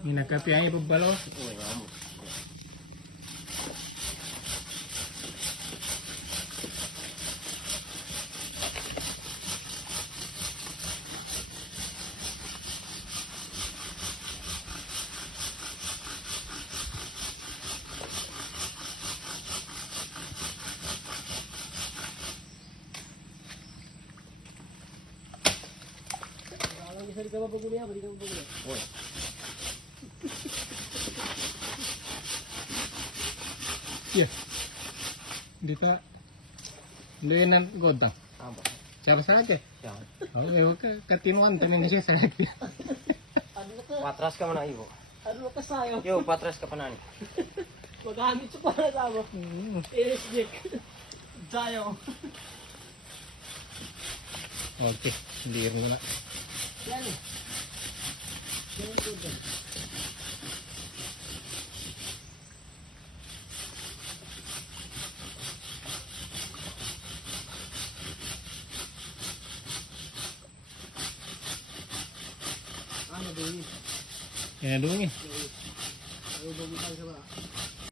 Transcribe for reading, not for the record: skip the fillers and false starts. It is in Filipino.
Nakapi ang ipabalo. Uy, amo. Bisa di kamar bagulnya, beri kamar bagulnya. Uy. Iya. Dita. Luinan godang. Amo. Cara sakit. Yan. Oh, ewan ka katinuan tanin siya sakit. Ano ka? Patras ka man ibo. Ano ka sayo? Yo, patras ka pa nani. Magamit sa para tama. Iris Dick. Sayo. Okay, hindi rin wala. Yan. Yan po dyan. Ano ba yun? Kaya doon eh. Ay, bago tayo sa ba?